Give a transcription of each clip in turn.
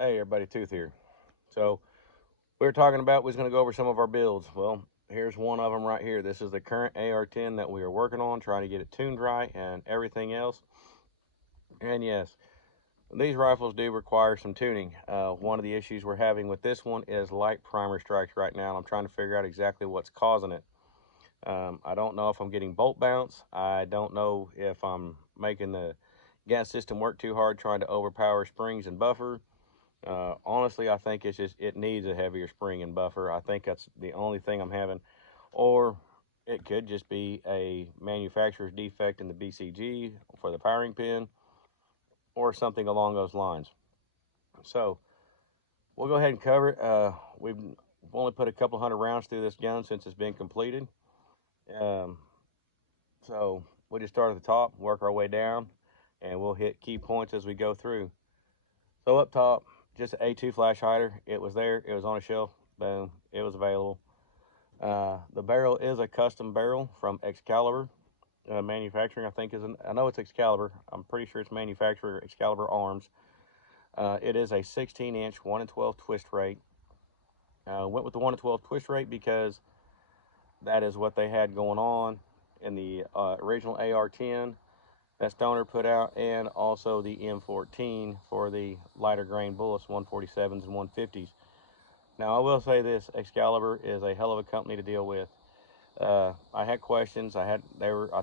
Hey everybody, Tooth here. So we were talking about we was going to go over some of our builds. Well, here's one of them right here. This is the current AR-10 that we are working on, trying to get it tuned right and everything else. And yes, these rifles do require some tuning. One of the issues we're having with this one is light primer strikes right now. I'm trying to figure out exactly what's causing it. I don't know if I'm getting bolt bounce. I don't know if I'm making the gas system work too hard trying to overpower springs and buffer. Honestly, I think it's just it needs a heavier spring and buffer. I think that's the only thing I'm having, or it could just be a manufacturer's defect in the BCG for the powering pin, or something along those lines. So we'll go ahead and cover it. We've only put a couple hundred rounds through this gun since it's been completed. Um, so we'll just start at the top, work our way down, and we'll hit key points as we go through. So up top, just an A2 flash hider. It was there. It was on a shelf. Boom. It was available. The barrel is a custom barrel from Excalibur Manufacturing. I know it's Excalibur. I'm pretty sure it's manufacturer Excalibur Arms. It is a 16-inch 1 in 12 twist rate. Went with the 1 in 12 twist rate because that is what they had going on in the original AR-10 that Stoner put out, and also the M14 for the lighter grain bullets, 147s and 150s. Now, I will say this: Excalibur is a hell of a company to deal with. I had questions. I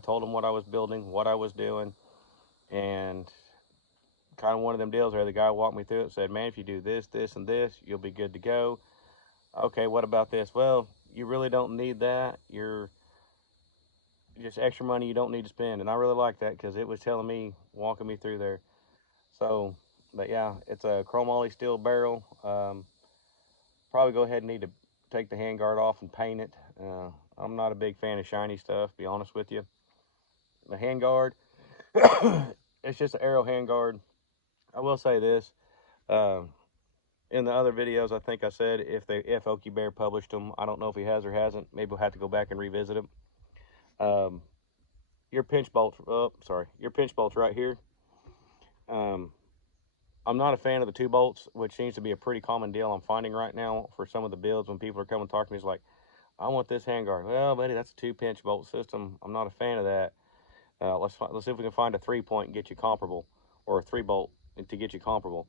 told them what I was building, what I was doing, and kind of one of them deals where the guy walked me through it. Said, "Man, if you do this, this, and this, you'll be good to go." Okay, what about this? Well, you really don't need that. You're just extra money you don't need to spend, and I really like that because it was telling me, walking me through there. So, but yeah, it's a chromoly steel barrel. Probably go ahead and need to take the handguard off and paint it. I'm not a big fan of shiny stuff, to be honest with you. The handguard, it's just an arrow handguard. I will say this. Um, in the other videos, I think I said if Okie Bear published them, I don't know if he has or hasn't. Maybe we'll have to go back and revisit them. Um, your pinch bolts. Oh, sorry, your pinch bolts right here. Um, I'm not a fan of the 2 bolts, which seems to be a pretty common deal I'm finding right now for some of the builds when people are coming to talk to me. It's like, I want this handguard. Well, buddy, that's a 2 pinch bolt system. I'm not a fan of that. Let's see if we can find a 3 point and get you comparable, or a 3 bolt to get you comparable.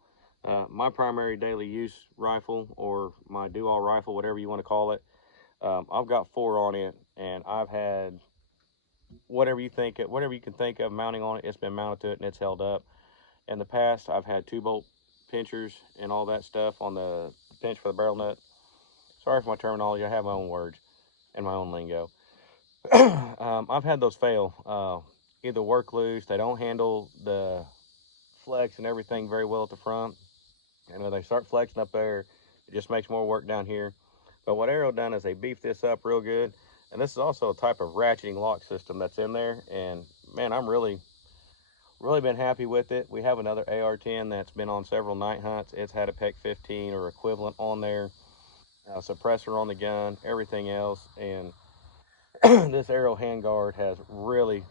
My primary daily use rifle, or my do-all rifle, whatever you want to call it, I've got 4 on it, and I've had whatever you can think of mounting on it. It's been mounted to it, and it's held up. In the past, I've had 2 bolt pinchers and all that stuff on the pinch for the barrel nut. Sorry for my terminology. I have my own words and my own lingo. I've had those fail. Either work loose, they don't handle the flex and everything very well at the front, and when they start flexing up there, it just makes more work down here. But what Arrow done is they beefed this up real good, and this is also a type of ratcheting lock system that's in there. And man, I'm really been happy with it. We have another AR-10 that's been on several night hunts. It's had a PEC 15 or equivalent on there, suppressor on the gun, everything else, and this Arrow handguard has really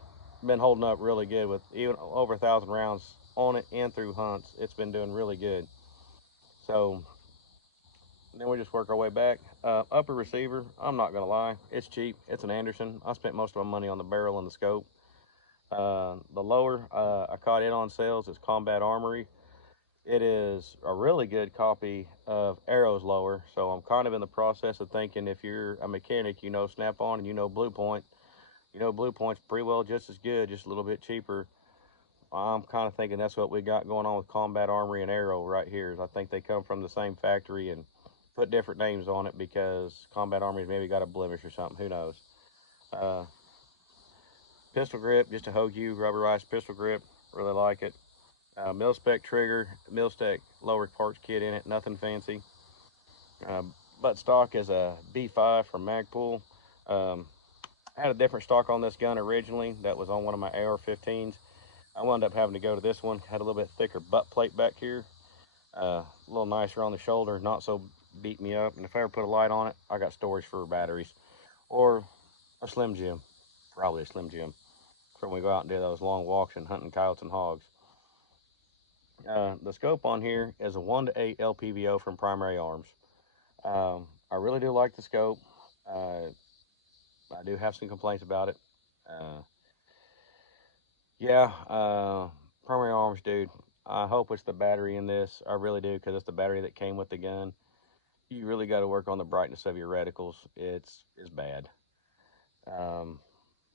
been holding up really good with even over 1,000 rounds on it and through hunts. It's been doing really good. So then we just work our way back. Upper receiver, I'm not gonna lie, it's cheap. It's an Anderson. I spent most of my money on the barrel and the scope. The lower, I caught it on sales. It's Combat Armory. It is a really good copy of Arrow's lower. So I'm kind of in the process of thinking, if you're a mechanic, you know Snap-on and you know Blue Point. You know Blue Point's pretty well just as good, just a little bit cheaper. I'm kind of thinking that's what we got going on with Combat Armory and Arrow right here. I think they come from the same factory and put different names on it because Combat Armory's maybe got a blemish or something. Who knows? Uh, Pistol grip, just a Hogue rubberized pistol grip. Really like it. Mil-spec trigger, mil-spec lower parts kit in it. Nothing fancy. Uh, butt stock is a B5 from Magpul. Um, I had a different stock on this gun originally that was on one of my AR-15s. I wound up having to go to this one. Had a little bit thicker butt plate back here. A little nicer on the shoulder, not so beat me up. And if I ever put a light on it, I got storage for batteries. Or a Slim Jim. Probably a Slim Jim. For when we go out and do those long walks and hunting coyotes and hogs. The scope on here is a 1 to 8 LPVO from Primary Arms. I really do like the scope. I do have some complaints about it. Uh, yeah, Primary Arms, dude. I hope it's the battery in this. I really do, because it's the battery that came with the gun. You really got to work on the brightness of your reticles. It's bad. Um,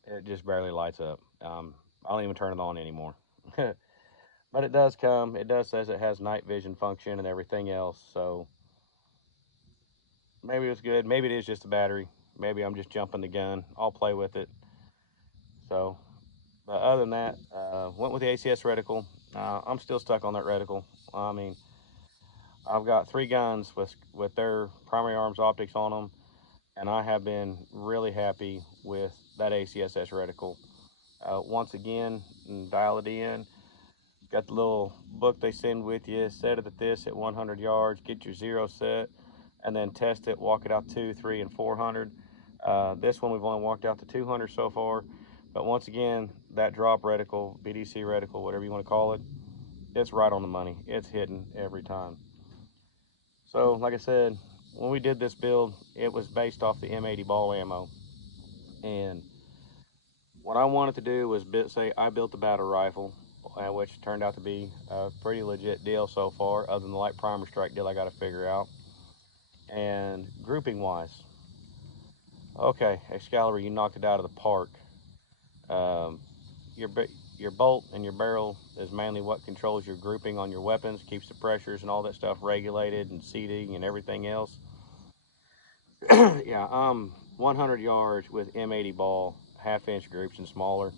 it just barely lights up. I don't even turn it on anymore. But it does come. It does says it has night vision function and everything else. So maybe it's good. Maybe it is just a battery. Maybe I'm just jumping the gun. I'll play with it. So, but other than that, went with the ACS reticle. I'm still stuck on that reticle. I mean, I've got 3 guns with their Primary Arms optics on them, and I have been really happy with that ACSS reticle. Once again, dial it in. Got the little book they send with you. Set it at this at 100 yards. Get your 0 set, and then test it. Walk it out 200, 300, and 400. This one we've only walked out to 200 so far. But once again, that drop reticle, BDC reticle, whatever you want to call it, it's right on the money. It's hitting every time. So, like I said, when we did this build, it was based off the M80 ball ammo. And what I wanted to do was say I built a battle rifle, which turned out to be a pretty legit deal so far, other than the light primer strike deal I got to figure out. And grouping wise, okay, Excalibur, you knocked it out of the park. Um, your bolt and your barrel is mainly what controls your grouping on your weapons, keeps the pressures and all that stuff regulated, and seating and everything else. Yeah, 100 yards with M80 ball, 1/2 inch groups and smaller.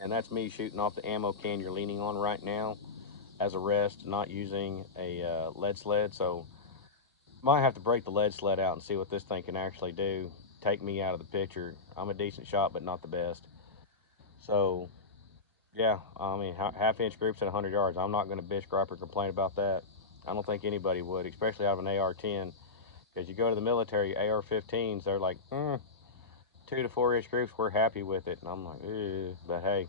And that's me shooting off the ammo can you're leaning on right now as a rest, not using a lead sled. So might have to break the lead sled out and see what this thing can actually do. Take me out of the picture. I'm a decent shot, but not the best. So yeah, I mean, 1/2 inch groups at 100 yards. I'm not going to bitch, gripe, or complain about that. I don't think anybody would, especially out of an AR-10. Because you go to the military, AR-15s, they're like, 2 to 4 inch groups, we're happy with it. And I'm like, ew. But hey,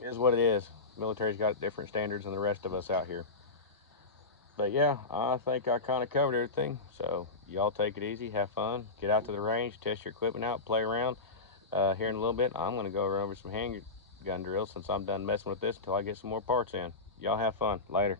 it is what it is. Military's got different standards than the rest of us out here. But yeah, I think I kind of covered everything. So y'all take it easy, have fun, get out to the range, test your equipment out, play around. Here in a little bit, I'm going to go run over some handgun drills since I'm done messing with this until I get some more parts in. Y'all have fun. Later.